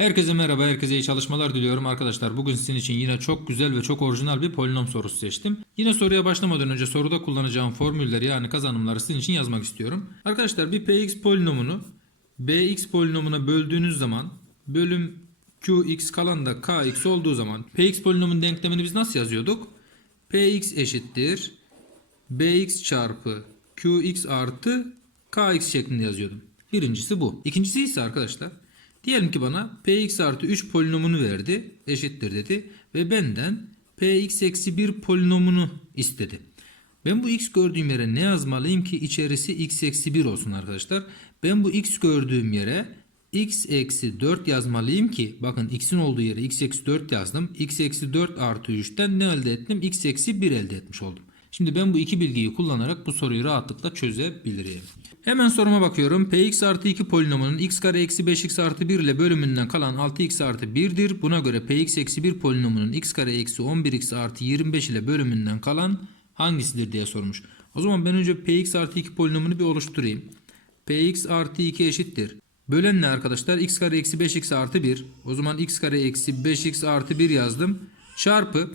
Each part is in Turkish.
Herkese merhaba, herkese iyi çalışmalar diliyorum arkadaşlar. Bugün sizin için yine çok güzel ve çok orijinal bir polinom sorusu seçtim. Yine soruya başlamadan önce soruda kullanacağım formülleri yani kazanımları sizin için yazmak istiyorum. Arkadaşlar bir px polinomunu bx polinomuna böldüğünüz zaman bölüm qx kalan da kx olduğu zaman px polinomun denklemini biz nasıl yazıyorduk? px eşittir bx çarpı qx artı kx şeklinde yazıyordum. Birincisi bu. İkincisi ise arkadaşlar diyelim ki bana px artı 3 polinomunu verdi eşittir dedi ve benden px eksi 1 polinomunu istedi. Ben bu x gördüğüm yere ne yazmalıyım ki içerisi x eksi 1 olsun arkadaşlar. Ben bu x gördüğüm yere x eksi 4 yazmalıyım ki bakın x'in olduğu yere x eksi 4 yazdım. x eksi 4 artı 3'ten ne elde ettim? x eksi 1 elde etmiş oldum. Şimdi ben bu iki bilgiyi kullanarak bu soruyu rahatlıkla çözebilirim. Hemen soruma bakıyorum. Px artı 2 polinomunun x kare eksi 5x artı 1 ile bölümünden kalan 6x artı 1'dir. Buna göre px eksi 1 polinomunun x kare eksi 11x artı 25 ile bölümünden kalan hangisidir diye sormuş. O zaman ben önce px artı 2 polinomunu bir oluşturayım. px artı 2 eşittir. Bölen ne arkadaşlar? x kare eksi 5x artı 1. O zaman x kare eksi 5x artı 1 yazdım. Çarpı.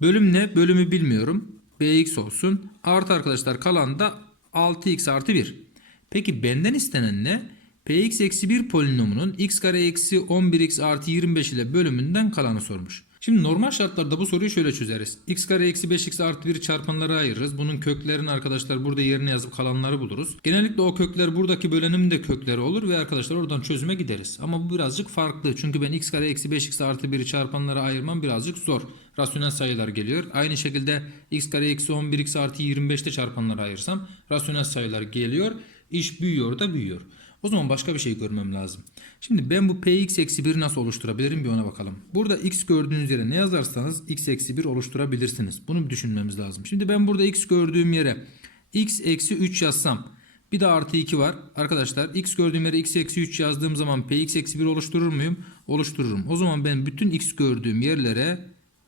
Bölüm ne? Bölümü bilmiyorum. bx olsun. Artı arkadaşlar kalan da 6x artı 1. Peki benden istenen ne? px eksi 1 polinomunun x kare eksi 11x artı 25 ile bölümünden kalanı sormuş. Şimdi normal şartlarda bu soruyu şöyle çözeriz. x kare eksi 5x artı 1 çarpanlara ayırırız. Bunun köklerini arkadaşlar burada yerine yazıp kalanları buluruz. Genellikle o kökler buradaki bölenimin de kökleri olur ve arkadaşlar oradan çözüme gideriz. Ama bu birazcık farklı. Çünkü ben x kare eksi 5x artı 1'i çarpanlara ayırmam birazcık zor. Rasyonel sayılar geliyor. Aynı şekilde x kare eksi 11x artı 25'te çarpanlara ayırsam rasyonel sayılar geliyor. İş büyüyor da büyüyor. O zaman başka bir şey görmem lazım. Şimdi ben bu px eksi 1'i nasıl oluşturabilirim bir ona bakalım. Burada x gördüğünüz yere ne yazarsanız x eksi 1 oluşturabilirsiniz. Bunu bir düşünmemiz lazım. Şimdi ben burada x gördüğüm yere x eksi 3 yazsam bir de artı 2 var. Arkadaşlar x gördüğüm yere x eksi 3 yazdığım zaman px eksi 1 oluşturur muyum? Oluştururum. O zaman ben bütün x gördüğüm yerlere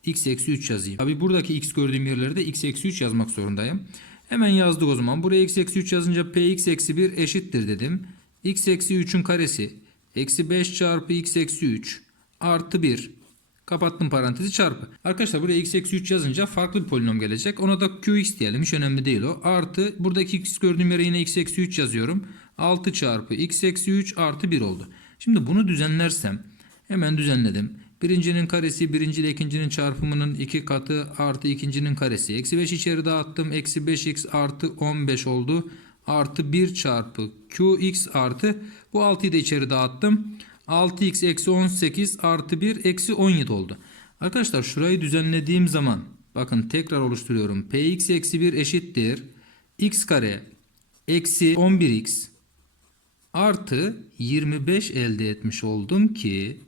x eksi 3 yazayım. Tabi buradaki x gördüğüm yerlere de x eksi 3 yazmak zorundayım. Hemen yazdık o zaman. Buraya x eksi 3 yazınca px eksi 1 eşittir dedim. x eksi 3'ün karesi eksi 5 çarpı x eksi 3 artı 1 kapattım parantezi çarpı. Arkadaşlar buraya x eksi 3 yazınca farklı bir polinom gelecek. Ona da qx diyelim. Hiç önemli değil o. Artı buradaki x gördüğüm yere yine x eksi 3 yazıyorum. 6 çarpı x eksi 3 artı 1 oldu. Şimdi bunu düzenlersem hemen düzenledim. Birincinin karesi birinci ile ikincinin çarpımının iki katı artı ikincinin karesi. Eksi 5 içeri dağıttım. Eksi 5x artı 15 oldu. Artı 1 çarpı qx artı bu 6'yı da içeri dağıttım. 6x eksi 18 artı 1 eksi 17 oldu. Arkadaşlar şurayı düzenlediğim zaman bakın tekrar oluşturuyorum. px eksi 1 eşittir. x kare eksi 11x artı 25 elde etmiş oldum ki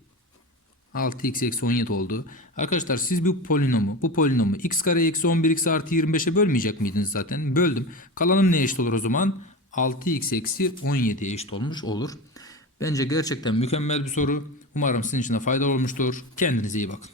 6x eksi 17 oldu. Arkadaşlar siz bu polinomu, bu polinomu x kare eksi 11x artı 25'e bölmeyecek miydiniz zaten? Böldüm. Kalanım ne eşit olur o zaman? 6x eksi 17'ye eşit olmuş olur. Bence gerçekten mükemmel bir soru. Umarım sizin için de faydalı olmuştur. Kendinize iyi bakın.